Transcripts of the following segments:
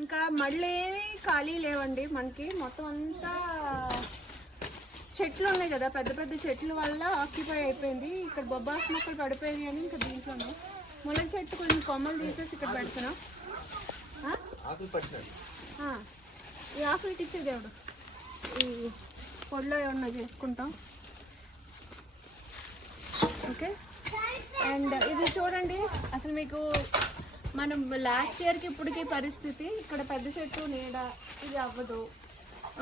ఇంకా మళ్ళీ ఏమీ ఖాళీ లేవండి మనకి. మొత్తం అంతా చెట్లు ఉన్నాయి కదా, పెద్ద పెద్ద చెట్ల వల్ల ఆక్యుపై అయిపోయింది. ఇక్కడ బొబ్బాస్ మొక్కలు పడిపోయింది అని ఇంకా దీంట్లోనే ముళ్ళ చెట్టు కొంచెం కొమ్మలు తీసేసి ఇక్కడ పెడుతున్నాం. ఈ ఆకులు ఇచ్చే దేవుడు ఈ పొడిలో ఏమన్నా చేసుకుంటాం. ఓకే, అండ్ ఇది చూడండి, అసలు మీకు మనం లాస్ట్ ఇయర్కి ఇప్పటికి పరిస్థితి, ఇక్కడ పెద్ద చెట్టు నీడ ఇది అవ్వదు.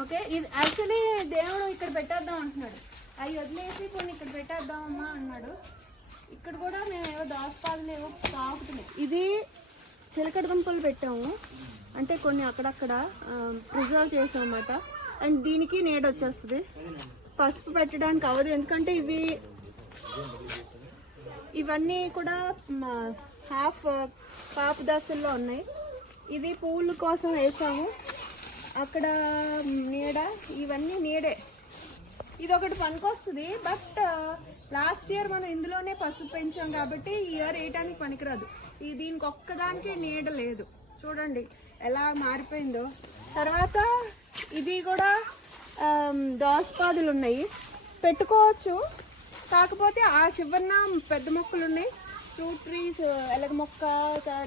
ఓకే, ఇది యాక్చువల్లీ దేవుడు ఇక్కడ పెట్టేద్దాం అంటున్నాడు, అవి వదిలేసి కొన్ని ఇక్కడ పెట్టేద్దామమ్మా అన్నాడు. ఇక్కడ కూడా మేము ఏవో దోసపాదులు ఏవో తాకుతున్నాయి. ఇది చిలకడ దుంపలు పెట్టాము, అంటే కొన్ని అక్కడక్కడ ప్రిజర్వ్ చేసాం అన్నమాట. అండ్ దీనికి నీడ వచ్చేస్తుంది. పసుపు పెట్టడానికి అవ్వదు, ఎందుకంటే ఇవన్నీ కూడా హాఫ్ పాపు దశల్లో ఉన్నాయి. ఇది పూల కోసం వేసాము, అక్కడ నీడ, ఇవన్నీ నీడే. ఇది ఒకటి పనికొస్తుంది, బట్ లాస్ట్ ఇయర్ మనం ఇందులోనే పసుపు పెంచాం కాబట్టి ఈ ఇయర్ వేయటానికి పనికిరాదు. దీనికి ఒక్కదానికి నీడ లేదు, చూడండి ఎలా మారిపోయిందో. తర్వాత ఇది కూడా దోసపాదులు ఉన్నాయి, పెట్టుకోవచ్చు. కాకపోతే ఆ చివరన పెద్ద మొక్కలు ఉన్నాయి, ఫ్రూట్ ట్రీస్, ఎలగ మొక్క,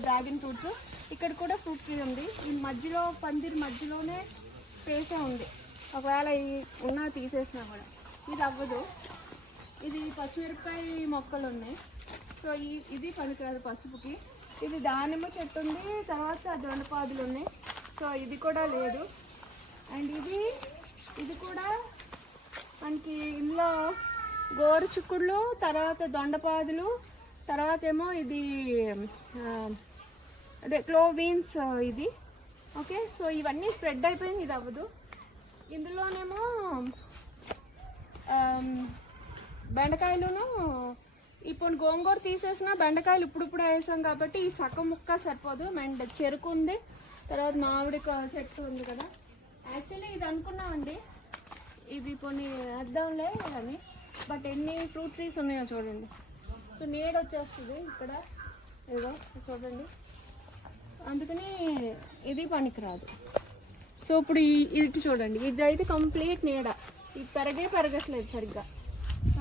డ్రాగన్ ఫ్రూట్స్. ఇక్కడ కూడా ఫ్రూట్ ట్రీ ఉంది. ఈ మధ్యలో పందిరి మధ్యలోనే పేసే ఉంది, ఒకవేళ ఉన్నా తీసేసినా కూడా ఇది అవ్వదు. ఇది పచ్చిమిరపకాయ మొక్కలు ఉన్నాయి, సో ఇది పనికిరాదు పసుపుకి. ఇది దానిమ్మ చెట్టు ఉంది, తర్వాత దొండపాదులు ఉన్నాయి, సో ఇది కూడా లేదు. అండ్ ఇది కూడా మనకి ఇందులో గోరు చిక్కుళ్ళు, తర్వాత దొండపాదులు, తర్వాత ఏమో ఇది అదే క్లోబీన్స్ ఇది. ఓకే, సో ఇవన్నీ స్ప్రెడ్ అయిపోయింది, ఇది అవ్వదు. ఇందులోనేమో బెండకాయలును, ఇప్పుడు గోంగూర తీసేసిన బెండకాయలు ఇప్పుడు వేసాం కాబట్టి ఈ సగం ముక్క సరిపోదు. అండ్ చెరుకు ఉంది, తర్వాత మామిడి చెట్టు ఉంది కదా. యాక్చువల్లీ ఇది అనుకున్నామండి, ఇది కొన్ని వేద్దాంలే అని, బట్ ఎన్ని ఫ్రూట్ ట్రీస్ ఉన్నాయో చూడండి. సో నీడ వచ్చేస్తుంది ఇక్కడ ఏదో చూడండి, అందుకని ఇది పనికిరాదు. సో ఇప్పుడు ఇది చూడండి, ఇది అయితే కంప్లీట్ నీడ, ఇది పెరగట్లేదు సరిగ్గా.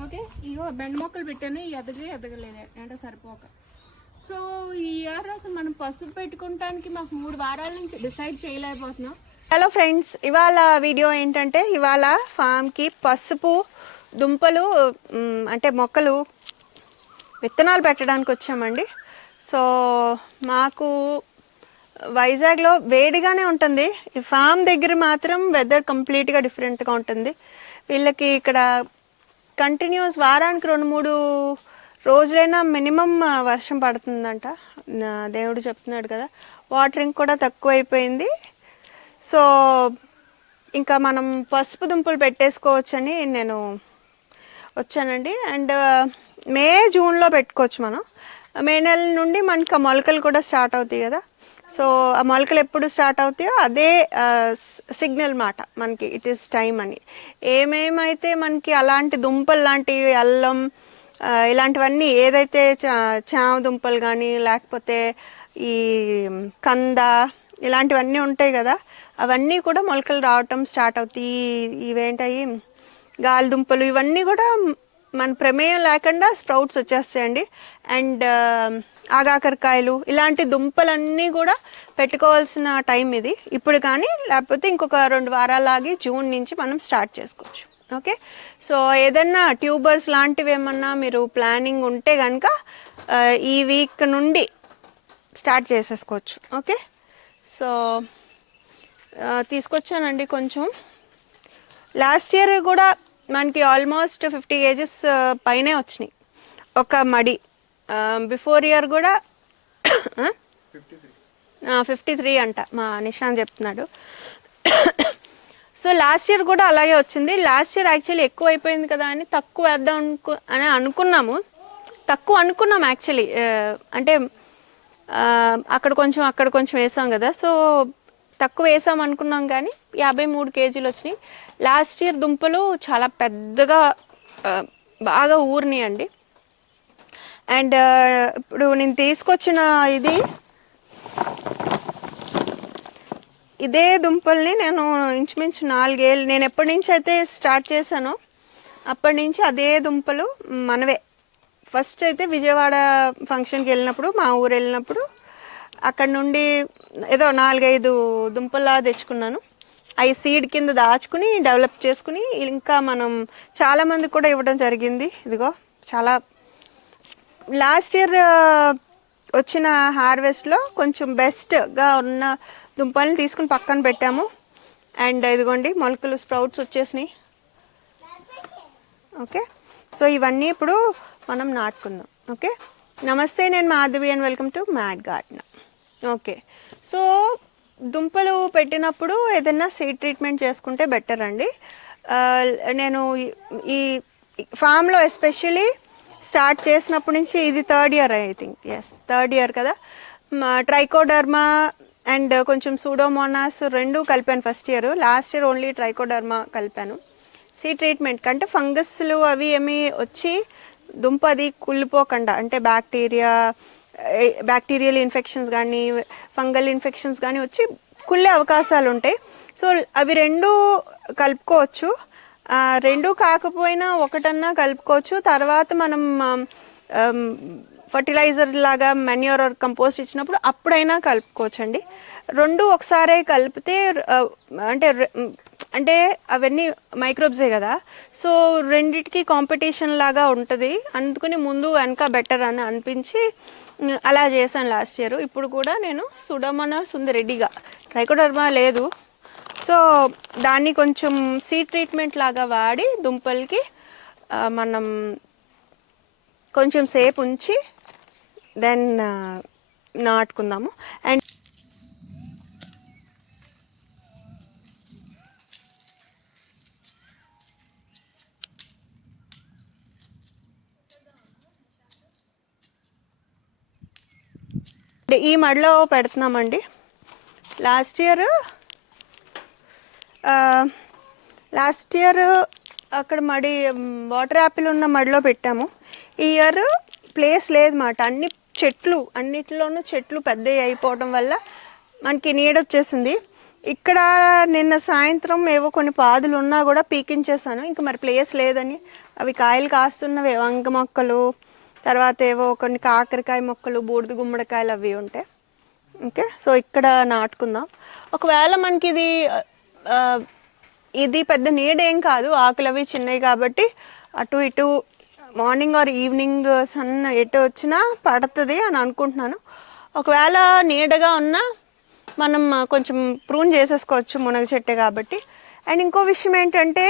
ఓకే, ఇగో బెండ మొక్కలు పెట్టాను, ఎదగలేదు అంటే సరిపోక. సో ఈ ఇయర్ అసలు మనం పసుపు పెట్టుకోవటానికి మాకు 3 వారాల నుంచి డిసైడ్ చేయలేకపోతున్నాం. హలో ఫ్రెండ్స్, ఇవాళ వీడియో ఏంటంటే, ఇవాళ ఫామ్కి పసుపు దుంపలు అంటే మొక్కలు విత్తనాలు పెట్టడానికి వచ్చామండి. సో మాకు వైజాగ్లో వేడిగానే ఉంటుంది, ఈ ఫామ్ దగ్గర మాత్రం వెదర్ కంప్లీట్గా డిఫరెంట్గా ఉంటుంది. వీళ్ళకి ఇక్కడ కంటిన్యూస్ వారానికి 2-3 రోజులైనా మినిమం వర్షం పడుతుందంట, దేవుడు చెప్తున్నాడు కదా. వాటరింగ్ కూడా తక్కువైపోయింది. సో ఇంకా మనం పసుపు దుంపలు పెట్టేసుకోవచ్చని నేను వచ్చానండి. అండ్ మే జూన్లో పెట్టుకోవచ్చు మనం. మే నెల నుండి మనకి ఆ మొలకలు కూడా స్టార్ట్ అవుతాయి కదా. సో ఆ మొలకలు ఎప్పుడు స్టార్ట్ అవుతాయో అదే సిగ్నల్ మాట మనకి, ఇట్ ఈస్ టైం అని. ఏమేమైతే మనకి అలాంటి దుంపలు లాంటివి, అల్లం ఇలాంటివన్నీ, ఏదైతే చామ దుంపలు కానీ లేకపోతే ఈ కంద ఇలాంటివన్నీ ఉంటాయి కదా, అవన్నీ కూడా మొలకలు రావటం స్టార్ట్ అవుతాయి. ఇవేంటాయి గాలి దుంపలు, ఇవన్నీ కూడా మన ప్రమేయం లేకుండా స్ప్రౌట్స్ వచ్చేస్తాయండి. అండ్ ఆగాకరకాయలు, ఇలాంటి దుంపలన్నీ కూడా పెట్టుకోవాల్సిన టైం ఇది ఇప్పుడు. కానీ లేకపోతే ఇంకొక 2 వారాలాగి జూన్ నుంచి మనం స్టార్ట్ చేసుకోవచ్చు. ఓకే, సో ఏదన్నా ట్యూబర్స్ లాంటివి ఏమన్నా మీరు ప్లానింగ్ ఉంటే కనుక ఈ వీక్ నుండి స్టార్ట్ చేసేసుకోవచ్చు. ఓకే, సో తీసుకొచ్చానండి కొంచెం. లాస్ట్ ఇయర్ కూడా మనకి ఆల్మోస్ట్ 50 kgs పైనే వచ్చినాయి ఒక మడి. బిఫోర్ ఇయర్ కూడా 53 అంట మా నిషాన్ చెప్తున్నాడు. సో లాస్ట్ ఇయర్ కూడా అలాగే వచ్చింది. లాస్ట్ ఇయర్ యాక్చువల్లీ ఎక్కువ అయిపోయింది కదా అని తక్కువ వేద్దాం అని అనుకున్నాము. తక్కువ అనుకున్నాం యాక్చువల్లీ, అంటే అక్కడ కొంచెం వేసాం కదా, సో తక్కువ వేసాం అనుకున్నాం. కానీ 53 kgs వచ్చినాయి. లాస్ట్ ఇయర్ దుంపలు చాలా పెద్దగా బాగా ఊరినాయి అండి. అండ్ ఇప్పుడు నేను తీసుకొచ్చిన ఇది ఇదే దుంపల్ని నేను ఇంచుమించు 4 ఏళ్ళు, నేను ఎప్పటి నుంచి అయితే స్టార్ట్ చేశానో అప్పటి నుంచి అదే దుంపలు మనవే. ఫస్ట్ అయితే విజయవాడ ఫంక్షన్కి వెళ్ళినప్పుడు, మా ఊరు వెళ్ళినప్పుడు అక్కడ నుండి ఏదో 4-5 దుంపల్లా తెచ్చుకున్నాను. అవి సీడ్ కింద దాచుకుని డెవలప్ చేసుకుని ఇంకా మనం చాలామంది కూడా ఇవ్వడం జరిగింది. ఇదిగో చాలా లాస్ట్ ఇయర్ వచ్చిన హార్వెస్ట్లో కొంచెం బెస్ట్గా ఉన్న దుంపల్ని తీసుకుని పక్కన పెట్టాము. అండ్ ఇదిగోండి మొలకలు స్ప్రౌట్స్ వచ్చేసినాయి. ఓకే, సో ఇవన్నీ ఇప్పుడు మనం నాటుకుందాం. ఓకే, నమస్తే, నేను Madhavi and welcome to mad garden. Okay, so దుంపలు పెట్టినప్పుడు ఏదైనా సీడ్ ట్రీట్మెంట్ చేసుకుంటే బెటర్ అండి. నేను ఈ ఫామ్లో ఎస్పెషలీ స్టార్ట్ చేసినప్పటి నుంచి ఇది 3rd year, I think. Yes, 3rd year కదా. ట్రైకోడర్మా అండ్ కొంచెం సూడోమోనాస్ రెండు కలిపాను first year. Last year only trichoderma కలిపాను. సీడ్ ట్రీట్మెంట్ కంటే ఫంగస్లు అవి ఏమి వచ్చి దుంప అది కుళ్ళిపోకుండా, అంటే బ్యాక్టీరియల్ ఇన్ఫెక్షన్స్ కానీ ఫంగల్ ఇన్ఫెక్షన్స్ కానీ వచ్చి కుళ్ళే అవకాశాలు ఉంటాయి. సో అవి రెండు కలుపుకోవచ్చు. రెండు కాకపోయినా ఒకటన్నా కలుపుకోవచ్చు. తర్వాత మనం ఫర్టిలైజర్ లాగా మెన్యూర్ ఆర్ కంపోస్ట్ ఇచ్చినప్పుడు అప్పుడైనా కలుపుకోవచ్చండి. రెండు ఒకసారి కలిపితే అంటే అవన్నీ మైక్రోబ్సే కదా, సో రెండిటికి కాంపిటీషన్ లాగా ఉంటుంది. అందుకని ముందు వెనక బెటర్ అని అనిపించి అలా చేశాను లాస్ట్ ఇయర్. ఇప్పుడు కూడా నేను సూడోమోనాస్ ఉంది రెడీగా, ట్రైకోడర్మా లేదు. సో దాన్ని కొంచెం సీడ్ ట్రీట్మెంట్ లాగా వాడి దుంపలకి మనం కొంచెం సేపు ఉంచి దెన్ నాటుకుందాము. అండ్ ఈ మడిలో పెడుతున్నామండి. లాస్ట్ ఇయర్ అక్కడ మడి వాటర్ యాపిల్ ఉన్న మడిలో పెట్టాము. ఈ ఇయర్ ప్లేస్ లేదు మాట, అన్నిటిలోనూ చెట్లు పెద్దవి అయిపోవడం వల్ల మనకి నీడ వచ్చేసింది. ఇక్కడ నిన్న సాయంత్రం ఏవో కొన్ని పాదులు ఉన్నా కూడా పీకించేసాను. ఇంకా మరి ప్లేస్ లేదని అవి కాయలు కాస్తున్నవి వంగ మొక్కలు, తర్వాత ఏవో కొన్ని కాకరకాయ మొక్కలు, బూడిద గుమ్మడికాయలు అవి ఉంటాయి. ఓకే, సో ఇక్కడ నాటుకుందాం. ఒకవేళ మనకి ఇది పెద్ద నీడేం కాదు, ఆకులు అవి చిన్నవి కాబట్టి అటు ఇటు మార్నింగ్ ఆర్ ఈవినింగ్ సన్ ఎటు వచ్చినా పడుతుంది అని అనుకుంటున్నాను. ఒకవేళ నీడగా ఉన్నా మనం కొంచెం ప్రూన్ చేసేసుకోవచ్చు, మునగ చెట్టే కాబట్టి. అండ్ ఇంకో విషయం ఏంటంటే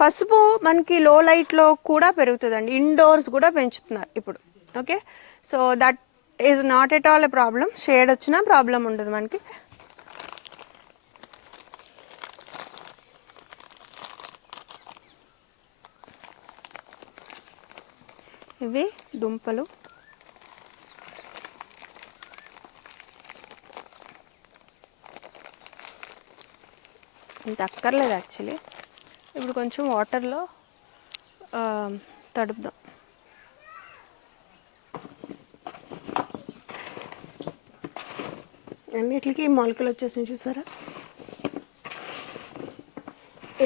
పసుపు మనకి లో లైట్లో కూడా పెరుగుతుందండి, ఇండోర్స్ కూడా పెంచుతున్నారు ఇప్పుడు. Okay, so that is not at all a problem. Shade వచ్చినా ప్రాబ్లం ఉండదు మనకి. ఇవి దుంపలు. ఇంత అక్కర్లేదు యాక్చువల్లీ. ఇప్పుడు కొంచెం వాటర్లో తడుపుదాం. అన్నిటికి మొలకలు వచ్చేసినాయి చూసారా.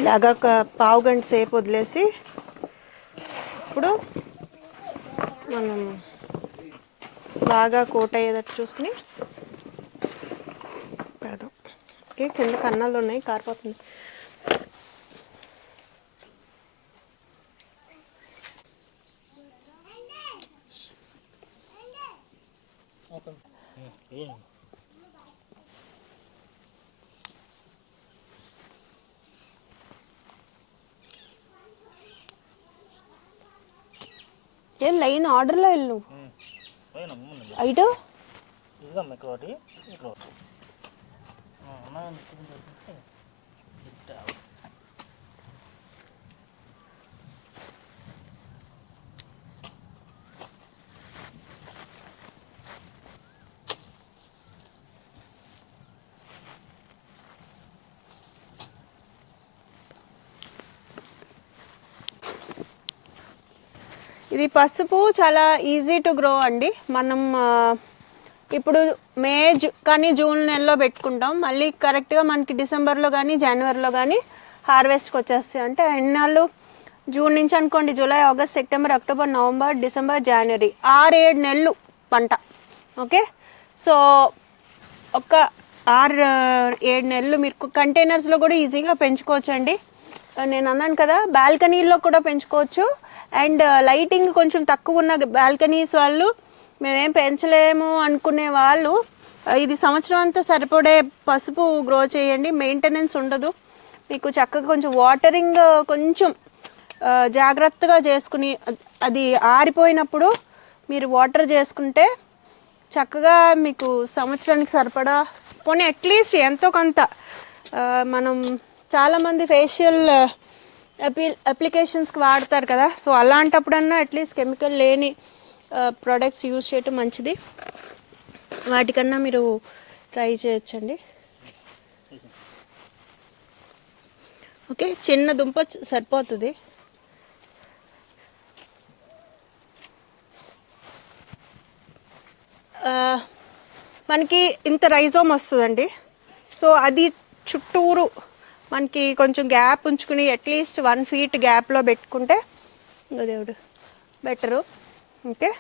ఇలాగా ఒక పావు గంట సేపు వదిలేసి ఇప్పుడు మనం బాగా కోట్ అయ్యేటట్టు చూసుకుని పెడదాం. ఓకే, కింద కన్నాలు ఉన్నాయి, కారిపోతుంది. ఏం లైన్ ఆర్డర్లో వెళ్ళు ఐటు ఇది పసుపు చాలా ఈజీ టు గ్రో అండి. మనం ఇప్పుడు మే కానీ జూన్ నెలలో పెట్టుకుంటాం, మళ్ళీ కరెక్ట్గా మనకి డిసెంబర్లో కానీ జనవరిలో కానీ హార్వెస్ట్కి వచ్చేస్తాయి. అంటే ఎన్నాళ్ళు, జూన్ నుంచి అనుకోండి, July, August, September, October, November, December, జనవరి, 6-7 నెలలు పంట. ఓకే, సో ఒక 6-7 నెలలు మీరు కంటైనర్స్లో కూడా ఈజీగా పెంచుకోవచ్చు అండి. నేను అన్నాను కదా, బాల్కనీలో కూడా పెంచుకోవచ్చు. అండ్ లైటింగ్ కొంచెం తక్కువ ఉన్న బాల్కనీస్ వాళ్ళు, మేమేం పెంచలేము అనుకునే వాళ్ళు, ఇది సంవత్సరం అంతా సరిపడే పసుపు గ్రో చేయండి. మెయింటెనెన్స్ ఉండదు మీకు, చక్కగా కొంచెం వాటరింగ్ కొంచెం జాగ్రత్తగా చేసుకుని, అది ఆరిపోయినప్పుడు మీరు వాటర్ చేసుకుంటే చక్కగా మీకు సంవత్సరానికి సరిపడా, పోనీ అట్లీస్ట్ ఎంతో కొంత. మనం చాలామంది ఫేషియల్ అప్లికేషన్స్కి వాడతారు కదా, సో అలాంటప్పుడన్నా అట్లీస్ట్ కెమికల్ లేని ప్రోడక్ట్స్ యూజ్ చేయటం మంచిది. వాటికన్నా మీరు ట్రై చేయొచ్చండి. ఓకే, చిన్న దుంప సరిపోతుంది. మనకి ఇంత రైజోమ్ వస్తుందండి. సో అది చుట్టూరు మనకి కొంచెం గ్యాప్ ఉంచుకుని అట్లీస్ట్ 1 feet గ్యాప్లో పెట్టుకుంటే ఇంకా దేవుడు బెటరు. ఓకే,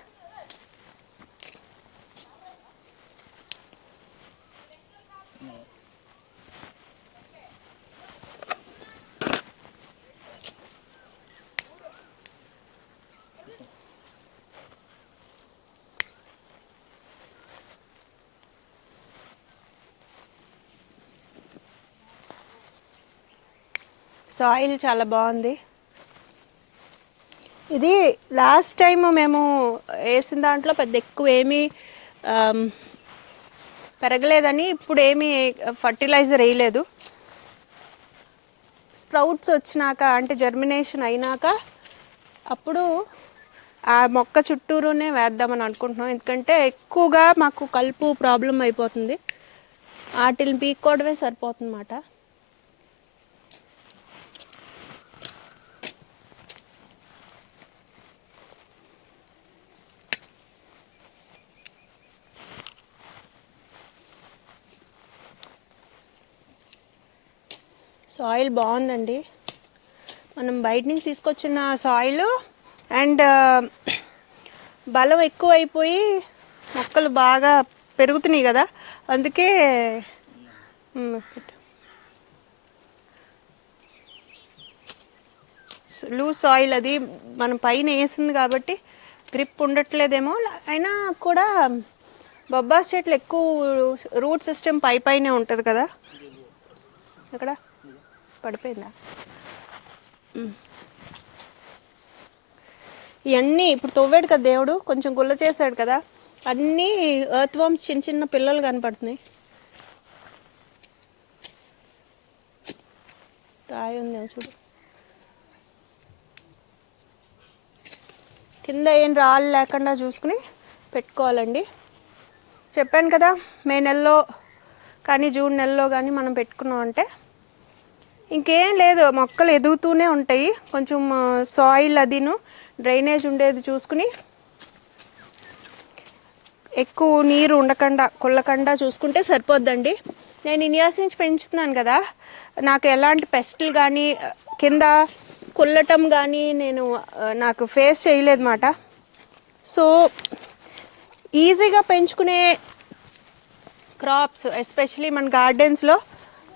సాయిల్ చాలా బాగుంది. ఇది లాస్ట్ టైం మేము వేసిన దాంట్లో పెద్ద ఎక్కువ ఏమీ పెరగలేదని ఇప్పుడు ఏమీ ఫర్టిలైజర్ వేయలేదు. స్ప్రౌట్స్ వచ్చినాక, అంటే జర్మినేషన్ అయినాక, అప్పుడు ఆ మొక్క చుట్టూరునే వేద్దామని అనుకుంటున్నాం. ఎందుకంటే ఎక్కువగా మాకు కలుపు ప్రాబ్లం అయిపోతుంది, వాటిని పీక్కోవడమే సరిపోతుంది అన్నమాట. సాయిల్ బాగుందండి, మనం బయట నుంచి తీసుకొచ్చిన సాయిల్. అండ్ బలం ఎక్కువ అయిపోయి మొక్కలు బాగా పెరుగుతున్నాయి కదా, అందుకే లూజ్ సాయిల్ అది మనం పైన వేసింది కాబట్టి గ్రిప్ ఉండట్లేదేమో. అయినా కూడా బొబ్బాస్ చెట్లు ఎక్కువ రూట్ సిస్టమ్ పైనే ఉంటుంది కదా. అక్కడ పడిపోయిందా? ఇవన్నీ ఇప్పుడు తవ్వాడు కదా దేవుడు, కొంచెం గుల్ల చేశాడు కదా, అన్నీ ఎర్త్ వామ్స్ చిన్న చిన్న పిల్లలు కనపడుతున్నాయి. రాయి ఉందేమో చూడు, కింద ఏం రాళ్ళు లేకుండా చూసుకుని పెట్టుకోవాలండి. చెప్పాను కదా, మే నెలలో కానీ జూన్ నెలలో కానీ మనం పెట్టుకున్నాం అంటే ఇంకేం లేదు, మొక్కలు ఎదుగుతూనే ఉంటాయి. కొంచెం సాయిల్ అదిను డ్రైనేజ్ ఉండేది చూసుకుని, ఎక్కువ నీరు ఉండకుండా కుళ్ళకుండా చూసుకుంటే సరిపోద్దండి. నేను ఇన్యాస్ నుంచి పెంచుతున్నాను కదా, నాకు ఎలాంటి పెస్టులు కానీ కింద కుళ్ళటం కానీ నాకు ఫేస్ చేయలేదన్నమాట. సో ఈజీగా పెంచుకునే క్రాప్స్, ఎస్పెషలీ మన గార్డెన్స్లో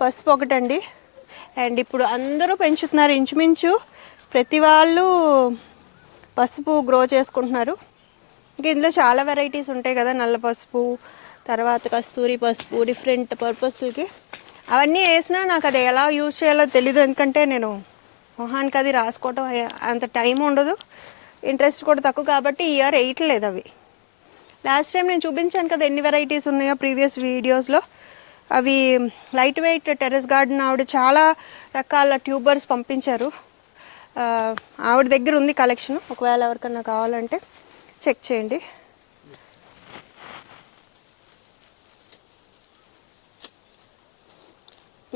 పసుపు ఒకటండి. అండ్ ఇప్పుడు అందరూ పెంచుతున్నారు, ఇంచుమించు ప్రతి వాళ్ళు పసుపు గ్రో చేసుకుంటున్నారు. ఇంకా ఇందులో చాలా వెరైటీస్ ఉంటాయి కదా, నల్ల పసుపు, తర్వాత కస్తూరి పసుపు, డిఫరెంట్ పర్పస్లకి. అవన్నీ వేసినా నాకు అది ఎలా యూజ్ చేయాలో తెలీదు, ఎందుకంటే నేను మొహానికి అది రాసుకోవటం అంత టైం ఉండదు, ఇంట్రెస్ట్ కూడా తక్కువ, కాబట్టి ఈ ఇయర్ వేయట్లేదు అవి. లాస్ట్ టైం నేను చూపించాను కదా ఎన్ని వెరైటీస్ ఉన్నాయో ప్రీవియస్ వీడియోస్లో. అవి లైట్ వెయిట్ టెర్రస్ గార్డెన్ ఆవిడ చాలా రకాల ట్యూబర్స్ పంపించారు. ఆవిడ దగ్గర ఉంది కలెక్షన్, ఒకవేళ ఎవరికన్నా కావాలంటే చెక్ చేయండి.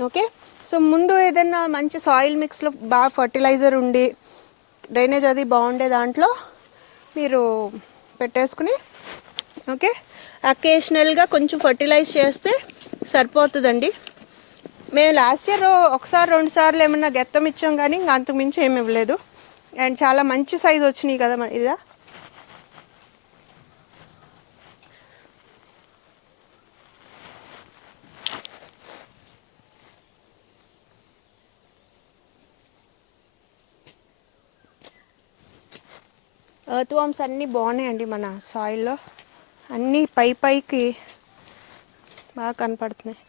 ఓకే, సో ముందు ఏదైనా మంచి సాయిల్ మిక్స్లో బాగా ఫర్టిలైజర్ ఉండి డ్రైనేజ్ అది బాగుండే దాంట్లో మీరు పెట్టేసుకుని ఓకే, అకేషనల్గా కొంచెం ఫర్టిలైజ్ చేస్తే సరిపోతుందండి. మేము లాస్ట్ ఇయర్ ఒకసారి 2 సార్లు ఏమన్నా గెత్తం ఇచ్చాం, కానీ ఇంకా అంతకుమించి ఏమి ఇవ్వలేదు. అండ్ చాలా మంచి సైజు వచ్చినాయి కదా మరి ఇదా. ఎర్త్ వామ్స్ అన్నీ బాగున్నాయండి మన సాయిల్లో, అన్నీ పైకి బాగా కనపడుతున్నాయి.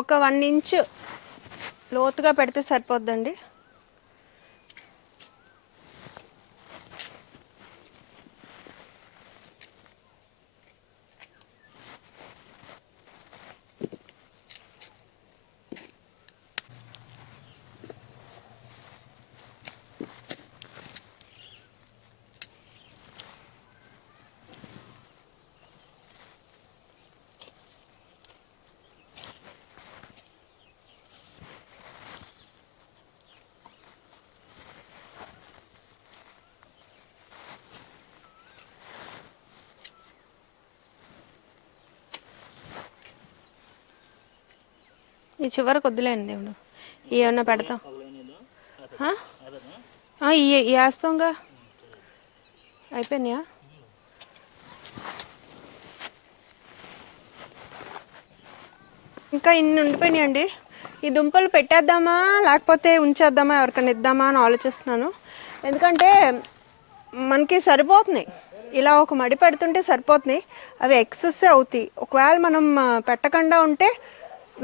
ఒక 1 ఇంచ్ లోతుగా పెడితే సరిపోద్దండి. ఈ చివరికి వద్దులేండి దేవుడు, ఏమన్నా పెడతాం. వేస్తాంగా, అయిపోయినాయా? ఇంకా ఇన్ని ఉండిపోయినాయండి. ఈ దుంపలు పెట్టేద్దామా లేకపోతే ఉంచేద్దామా, ఎవరికైనా ఇద్దామా అని ఆలోచిస్తున్నాను. ఎందుకంటే మనకి సరిపోతున్నాయి, ఇలా ఒక మడి పెడుతుంటే సరిపోతున్నాయి. అవి ఎక్సెస్ అవుతాయి. ఒకవేళ మనం పెట్టకుండా ఉంటే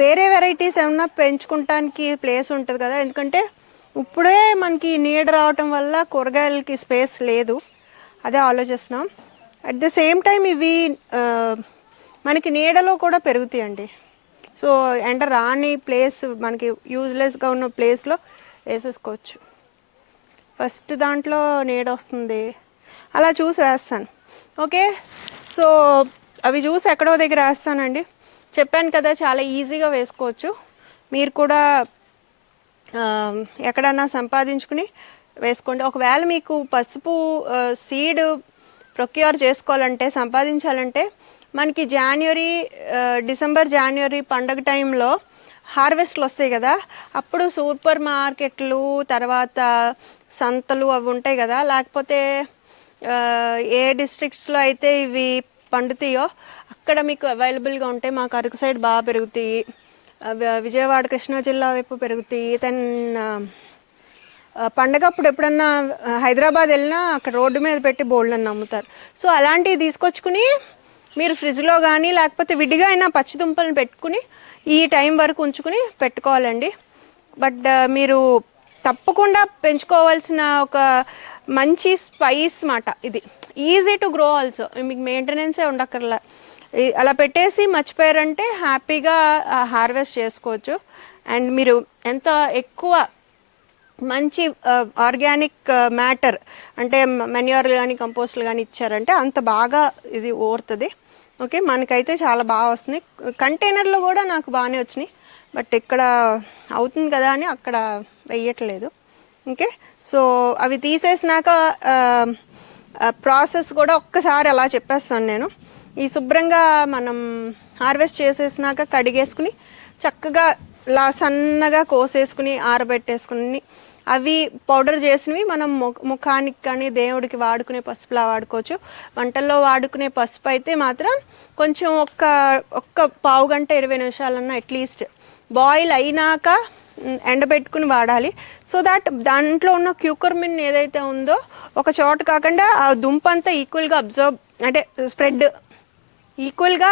వేరే వెరైటీస్ ఏమన్నా పెంచుకుంటానికి ప్లేస్ ఉంటుంది కదా. ఎందుకంటే ఇప్పుడే మనకి నీడ రావటం వల్ల కూరగాయలకి స్పేస్ లేదు, అదే ఆలోచిస్తున్నాం. అట్ ద సేమ్ టైం ఇవి మనకి నీడలో కూడా పెరుగుతాయండి. సో ఎండ రాని ప్లేస్, మనకి యూజ్లెస్గా ఉన్న ప్లేస్లో వేసేసుకోవచ్చు. ఫస్ట్ దాంట్లో నీడ వస్తుంది, అలా చూసి వేస్తాను. ఓకే, సో అవి చూసి ఎక్కడో దగ్గర వేస్తానండి. చెప్పాను కదా, చాలా ఈజీగా వేసుకోవచ్చు. మీరు కూడా ఎక్కడన్నా సంపాదించుకుని వేసుకోండి. ఒకవేళ మీకు పసుపు సీడ్ ప్రొక్యూర్ చేసుకోవాలంటే, సంపాదించాలంటే, మనకి డిసెంబర్ జనవరి పండగ టైంలో హార్వెస్ట్లు వస్తాయి కదా, అప్పుడు సూపర్ మార్కెట్లు, తర్వాత సంతలు అవి ఉంటాయి కదా. లేకపోతే ఏ డిస్ట్రిక్ట్స్లో అయితే ఇవి పండుతాయో అక్కడ మీకు అవైలబుల్గా ఉంటాయి. మాకు అరకు సైడ్ బాగా పెరుగుతాయి, విజయవాడ కృష్ణా జిల్లా వైపు పెరుగుతాయి. దెన్ పండగ అప్పుడు ఎప్పుడన్నా హైదరాబాద్ వెళ్ళినా అక్కడ రోడ్డు మీద పెట్టి బోల్డ్ అమ్ముతారు. సో అలాంటివి తీసుకొచ్చుకుని మీరు ఫ్రిడ్జ్లో కానీ లేకపోతే విడిగా అయినా పచ్చిదుంపలను పెట్టుకుని ఈ టైం వరకు ఉంచుకుని పెట్టుకోవాలండి. బట్ మీరు తప్పకుండా పెంచుకోవాల్సిన ఒక మంచి స్పైస్ మాట ఇది. ఈజీ టు గ్రో ఆల్సో, మీకు మెయింటెనెన్సే ఉండక్కర్లా. అలా పెట్టేసి మర్చిపోయారంటే హ్యాపీగా హార్వెస్ట్ చేసుకోవచ్చు. అండ్ మీరు ఎంత ఎక్కువ మంచి ఆర్గానిక్ మ్యాటర్ అంటే మెన్యూర్లు కానీ కంపోస్ట్లు కానీ ఇచ్చారంటే అంత బాగా ఇది ఓరుతుంది. ఓకే, మనకైతే చాలా బాగా వస్తుంది. కంటైనర్లో కూడా నాకు బాగానే వచ్చినాయి, బట్ ఇక్కడ అవుతుంది కదా అని అక్కడ వేయట్లేదు. ఓకే, సో అవి తీసేసినాక ప్రాసెస్ కూడా ఒక్కసారి అలా చెప్పేస్తాను నేను. ఈ శుభ్రంగా మనం హార్వెస్ట్ చేసేసినాక కడిగేసుకుని చక్కగా ఇలా సన్నగా కోసేసుకుని ఆరబెట్టేసుకుని, అవి పౌడర్ చేసినవి మనం ముఖానికి కానీ దేవుడికి వాడుకునే పసుపులా వాడుకోవచ్చు. వంటల్లో వాడుకునే పసుపు అయితే మాత్రం కొంచెం ఒక్క పావు గంట 20 నిమిషాలన్నా అట్లీస్ట్ బాయిల్ అయినాక ఎండబెట్టుకుని వాడాలి. సో దాట్ దాంట్లో ఉన్న క్యూకర్మిన్ ఏదైతే ఉందో ఒక చోట కాకుండా ఆ దుంప అంతా ఈక్వల్గా అబ్జర్వ్ అంటే స్ప్రెడ్ ఈక్వల్గా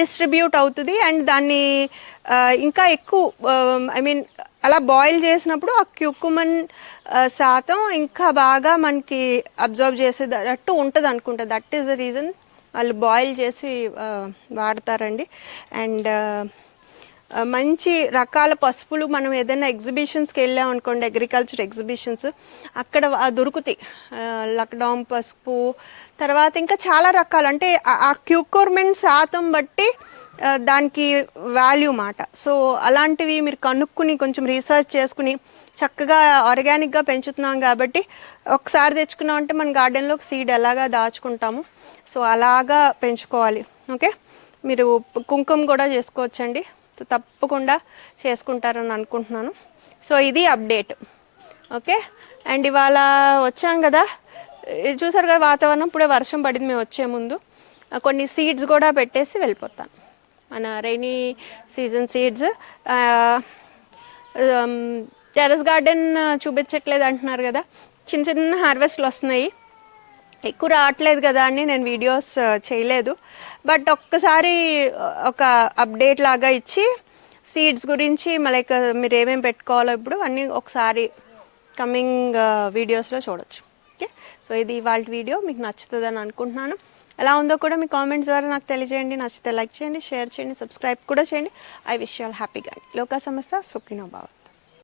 డిస్ట్రిబ్యూట్ అవుతుంది. అండ్ దాన్ని ఇంకా ఎక్కువ అలా బాయిల్ చేసినప్పుడు ఆ క్యూకుమన్ శాతం ఇంకా బాగా మనకి అబ్జర్వ్ చేసేటట్టు ఉంటుంది అనుకుంటా. దట్ ఈస్ ద రీజన్ వాళ్ళు బాయిల్ చేసి వాడతారండి. అండ్ మంచి రకాల పసుపులు మనం ఏదైనా ఎగ్జిబిషన్స్కి వెళ్ళాం అనుకోండి, అగ్రికల్చర్ ఎగ్జిబిషన్స్, అక్కడ దొరుకుతాయి. లక్డామ్ పసుపు, తర్వాత ఇంకా చాలా రకాలు, అంటే ఆ క్యూకోర్మెంట్ శాతం బట్టి దానికి వాల్యూ మాట. సో అలాంటివి మీరు కనుక్కుని కొంచెం రీసెర్చ్ చేసుకుని చక్కగా ఆర్గానిక్గా పెంచుతున్నాం కాబట్టి ఒకసారి తెచ్చుకున్నాం అంటే మన గార్డెన్లో సీడ్ ఎలాగా దాచుకుంటాము, సో అలాగా పెంచుకోవాలి. ఓకే, మీరు కుంకుమ కూడా చేసుకోవచ్చండి. సో తప్పకుండా చేసుకుంటారని అనుకుంటున్నాను. సో ఇది అప్డేట్. ఓకే, అండ్ ఇవాళ వచ్చాం కదా, ఇది చూసారు కదా వాతావరణం, ఇప్పుడే వర్షం పడింది మేము వచ్చే ముందు. కొన్ని సీడ్స్ కూడా పెట్టేసి వెళ్ళిపోతాను, మన rainy season seeds. Terrace garden చూపించట్లేదు అంటున్నారు కదా, చిన్న చిన్న హార్వెస్ట్లు వస్తున్నాయి, ఎక్కువ రావట్లేదు కదా అని నేను వీడియోస్ చేయలేదు. బట్ ఒక్కసారి ఒక అప్డేట్ లాగా ఇచ్చి సీడ్స్ గురించి లైక్ మీరు ఏమేమి పెట్టుకోవాలో ఇప్పుడు అన్నీ ఒకసారి కమింగ్ వీడియోస్లో చూడొచ్చు. ఓకే, సో ఇది ఇవాళ వీడియో మీకు నచ్చుతుందని అనుకుంటున్నాను. ఎలా ఉందో కూడా మీ కామెంట్స్ ద్వారా నాకు తెలియజేయండి. నచ్చితే లైక్ చేయండి, షేర్ చేయండి, సబ్స్క్రైబ్ కూడా చేయండి. I wish you all happy God. లోకా సమస్త సుఖినో భవ.